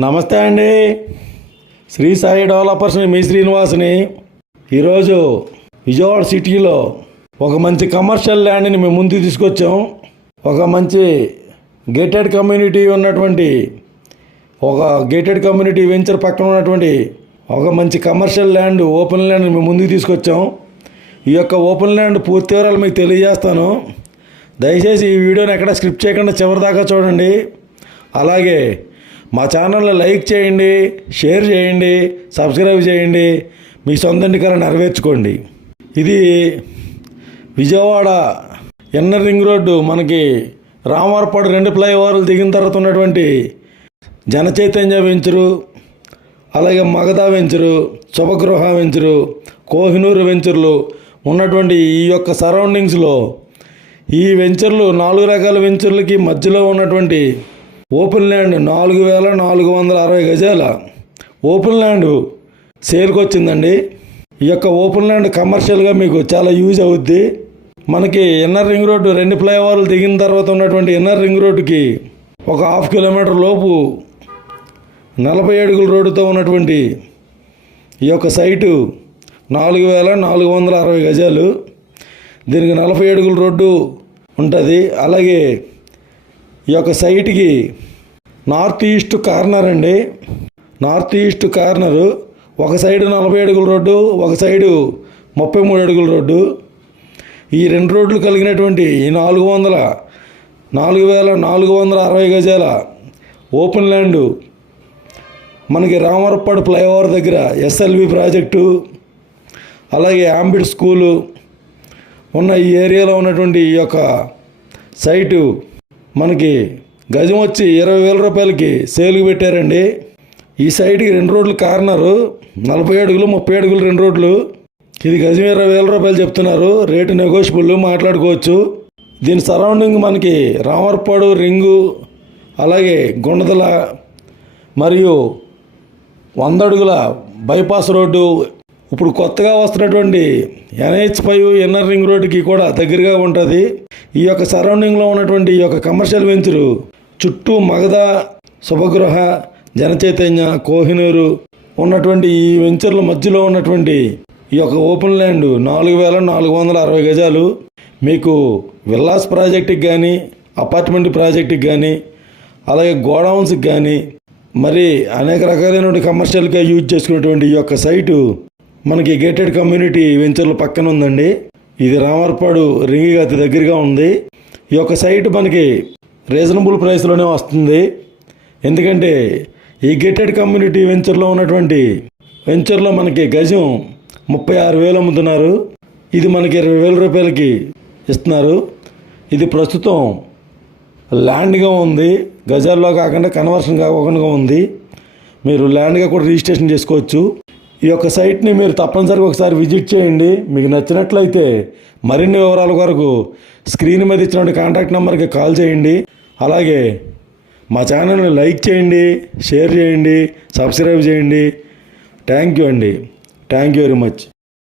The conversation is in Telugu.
నమస్తే అండి. శ్రీ సాయి డెవలపర్స్ మీ శ్రీనివాస్ని. ఈరోజు విజయవాడ సిటీలో ఒక మంచి కమర్షియల్ ల్యాండ్ని మేము ముందు తీసుకొచ్చాం. ఒక మంచి గేటెడ్ కమ్యూనిటీ ఉన్నటువంటి ఒక గేటెడ్ కమ్యూనిటీ వెంచర్ పక్కన ఉన్నటువంటి ఒక మంచి కమర్షియల్ ల్యాండ్ ఓపెన్ ల్యాండ్ మేము ముందుకు తీసుకొచ్చాం. ఈ యొక్క ఓపెన్ ల్యాండ్ పూర్తి వివరాలు మీకు తెలియజేస్తాను. దయచేసి ఈ వీడియోని ఎక్కడ స్క్రిప్ట్ చేయకుండా చివరి దాకా చూడండి. అలాగే మా ఛానల్ని లైక్ చేయండి షేర్ చేయండి సబ్స్క్రైబ్ చేయండి. మీ సొంత ఎన్నికలు నెరవేర్చుకోండి. ఇది విజయవాడ ఎన్నర్ రింగ్ రోడ్డు మనకి రామవరపాడు రెండు ఫ్లైఓవర్లు దిగిన తర్వాత ఉన్నటువంటి జనచైతన్య వెంచరు అలాగే మగధా వెంచరు శుభగృహ వెంచరు కోహినూరు వెంచర్లు ఉన్నటువంటి ఈ యొక్క సరౌండింగ్స్లో ఈ వెంచర్లు నాలుగు రకాల వెంచర్లకి మధ్యలో ఉన్నటువంటి ఓపెన్ ల్యాండ్ నాలుగు వేల నాలుగు వందల అరవై గజాల ఓపెన్ ల్యాండ్ సేల్కి వచ్చిందండి ఈ యొక్క ఓపెన్ ల్యాండ్ కమర్షియల్గా మీకు చాలా యూజ్ అవుద్ది. మనకి ఇన్నర్ రింగ్ రోడ్డు రెండు ఫ్లైఓవర్లు దిగిన తర్వాత ఉన్నటువంటి ఇన్నర్ రింగ్ రోడ్డుకి ఒక హాఫ్ కిలోమీటర్ లోపు నలభై అడుగుల రోడ్డుతో ఉన్నటువంటి ఈ యొక్క సైటు నాలుగు వేల నాలుగు వందల అరవై గజాలు. దీనికి నలభై అడుగుల రోడ్డు ఉంటుంది. అలాగే ఈ యొక్క సైట్కి నార్త్ ఈస్ట్ కార్నర్ అండి. నార్త్ ఈస్ట్ కార్నరు ఒక సైడు నలభై అడుగుల రోడ్డు ఒక సైడు ముప్పై మూడు అడుగుల రోడ్డు. ఈ రెండు రోడ్లు కలిగినటువంటి ఈ నాలుగు వందల నాలుగు వేల నాలుగు వందల అరవై గజాల ఓపెన్ ల్యాండ్ మనకి రామరప్పాడు ఫ్లైఓవర్ దగ్గర ఎస్ఎల్వి ప్రాజెక్టు అలాగే ఆంబిడ్ స్కూలు ఉన్న ఈ ఏరియాలో ఉన్నటువంటి ఈ యొక్క సైటు మనకి గజం వచ్చి ఇరవై వేల రూపాయలకి సేల్కి పెట్టారండి. ఈ సైడ్కి రెండు రోడ్లు కార్నరు నలభై అడుగులు ముప్పై అడుగులు రెండు రోడ్లు. ఇది గజం ఇరవై వేల రూపాయలు చెప్తున్నారు. రేటు నెగోషియబుల్ మాట్లాడుకోవచ్చు. దీని సరౌండింగ్ మనకి రామర్పాడు రింగు అలాగే గుండదల మరియు వంద అడుగుల బైపాస్ రోడ్డు. ఇప్పుడు కొత్తగా వస్తున్నటువంటి ఎన్హెచ్ ఫైవ్ ఎన్ఆర్ రింగ్ రోడ్డుకి కూడా దగ్గరగా ఉంటుంది. ఈ యొక్క సరౌండింగ్లో ఉన్నటువంటి ఈ యొక్క కమర్షియల్ వెంచరు చుట్టూ మగధ శుభగృహ జనచైతన్య కోహినూరు ఉన్నటువంటి ఈ వెంచర్ల మధ్యలో ఉన్నటువంటి ఈ యొక్క ఓపెన్ ల్యాండ్ నాలుగు వేల నాలుగు వందల అరవై గజాలు. మీకు విల్లాస్ ప్రాజెక్టుకి కానీ అపార్ట్మెంట్ ప్రాజెక్టుకి కానీ అలాగే గోడౌన్స్కి కానీ మరి అనేక రకాలైనటువంటి కమర్షియల్గా యూజ్ చేసుకునేటువంటి ఈ యొక్క సైటు మనకి గేటెడ్ కమ్యూనిటీ వెంచర్ల పక్కన ఉందండి. ఇది రామర్పాడు రింగికి అతి దగ్గరగా ఉంది. ఈ యొక్క సైట్ మనకి రీజనబుల్ ప్రైస్లోనే వస్తుంది. ఎందుకంటే ఈ గేటెడ్ కమ్యూనిటీ వెంచర్లో ఉన్నటువంటి వెంచర్లో మనకి గజం ముప్పై ఆరు వేలు అమ్ముతున్నారు. ఇది మనకి ఇరవై వేల రూపాయలకి ఇస్తున్నారు. ఇది ప్రస్తుతం ల్యాండ్గా ఉంది. గజాల్లో కాకుండా కన్వర్షన్ కాకుండా ఉంది. మీరు ల్యాండ్గా కూడా రిజిస్ట్రేషన్ చేసుకోవచ్చు. ఈ యొక్క సైట్ని మీరు తప్పనిసరిగా ఒకసారి విజిట్ చేయండి. మీకు నచ్చినట్లయితే మరిన్ని వివరాల కొరకు స్క్రీన్ మీద ఇచ్చినటువంటి కాంటాక్ట్ నెంబర్కి కాల్ చేయండి. అలాగే మా ఛానల్ని లైక్ చేయండి షేర్ చేయండి సబ్స్క్రైబ్ చేయండి. థ్యాంక్ యూ అండి. Thank you very much.